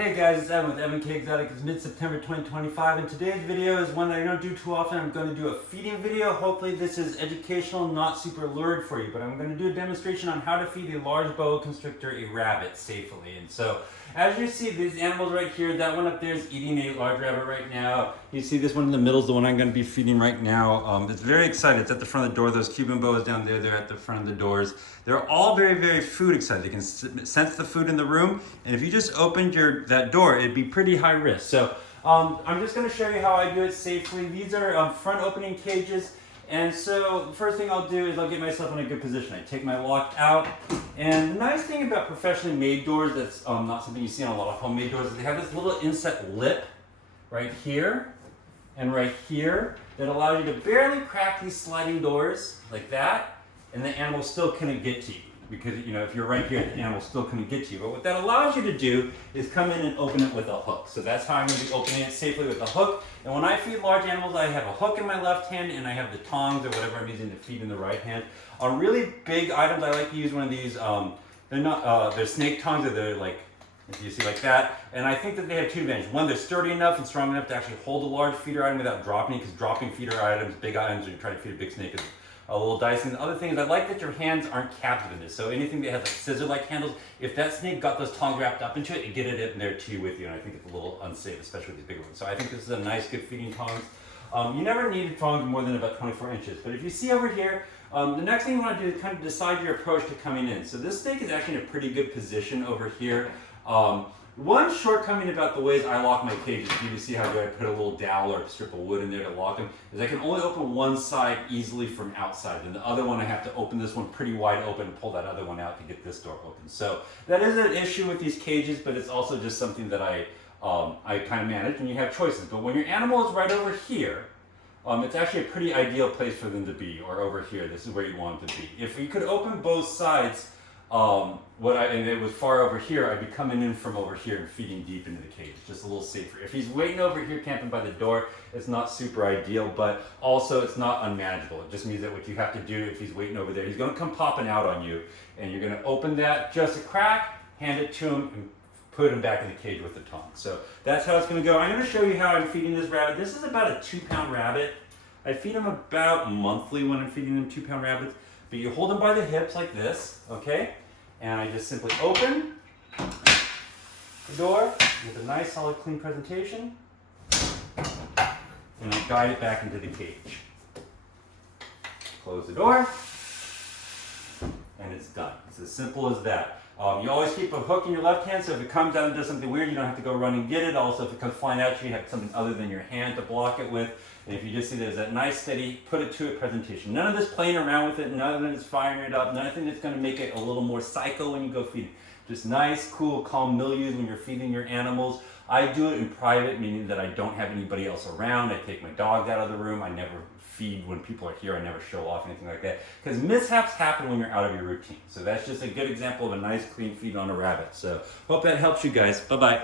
Hey guys, it's Evan with Evan K Exotic. It's mid-September 2025 and today's video is one that I don't do too often. I'm going to do a feeding video. Hopefully this is educational, not super lurid for you, but I'm going to do a demonstration on how to feed a large boa constrictor a rabbit safely. And so, as you see, these animals right here, that one up there is eating a large rabbit right now. You see this one in the middle is the one I'm going to be feeding right now. It's very excited. It's at the front of the door. Those Cuban boas down there, they're at the front of the doors. They're all very, very food excited. They can sense the food in the room, and if you just opened that door, it'd be pretty high risk. So I'm just going to show you how I do it safely. These are front opening cages, and so the first thing I'll do is I'll get myself in a good position. I take my lock out, and the nice thing about professionally made doors that's not something you see on a lot of homemade doors is they have this little inset lip right here and right here that allows you to barely crack these sliding doors like that, and the animal still couldn't get to you. Because, you know, if you're right here, the animal still couldn't get to you. But what that allows you to do is come in and open it with a hook. So that's how I'm going to be opening it safely, with a hook. And when I feed large animals, I have a hook in my left hand and I have the tongs or whatever I'm using to feed in the right hand. On really big items, I like to use one of these, they're snake tongs, or they're like, if you see like that. And I think that they have two advantages. One, they're sturdy enough and strong enough to actually hold a large feeder item without dropping, because dropping feeder items, big items, when you're trying to feed a big snake, is a little dicey. And the other thing is I like that your hands aren't captive in this. So anything that has like scissor-like handles, if that snake got those tongs wrapped up into it, you get it in there too with you. And I think it's a little unsafe, especially with these bigger ones. So I think this is a nice, good feeding tongs. You never need tongs more than about 24 inches. But if you see over here, the next thing you want to do is kind of decide your approach to coming in. So this snake is actually in a pretty good position over here. One shortcoming about the ways I lock my cages, you can see how I put a little dowel or a strip of wood in there to lock them, is I can only open one side easily from outside, and the other one I have to open this one pretty wide open and pull that other one out to get this door open. So that is an issue with these cages, but it's also just something that I kind of manage, and you have choices. But when your animal is right over here, it's actually a pretty ideal place for them to be, or over here, this is where you want them to be. If you could open both sides, and it was far over here, I'd be coming in from over here and feeding deep into the cage. It's just a little safer. If he's waiting over here camping by the door, it's not super ideal, but also it's not unmanageable. It just means that what you have to do, if he's waiting over there, he's going to come popping out on you, and you're going to open that just a crack, hand it to him, and put him back in the cage with the tongs. So that's how it's going to go. I'm going to show you how I'm feeding this rabbit. This is about a 2-pound rabbit. I feed him about monthly when I'm feeding them 2-pound rabbits. But you hold them by the hips like this, okay? And I just simply open the door with a nice, solid, clean presentation. And I guide it back into the cage. Close the door. And it's done. It's as simple as that. You always keep a hook in your left hand, so if it comes out and does something weird, you don't have to go run and get it. Also, if it comes flying at you, you have something other than your hand to block it with. And if you just see there's that nice, steady, put it to it presentation. None of this playing around with it, none of this firing it up, nothing that's going to make it a little more psycho when you go feeding. Just nice, cool, calm milieu when you're feeding your animals. I do it in private, meaning that I don't have anybody else around. I take my dogs out of the room. I never feed when people are here. I never show off anything like that, because mishaps happen when you're out of your routine. So that's just a good example of a nice, clean feed on a rabbit. So hope that helps you guys. Bye-bye.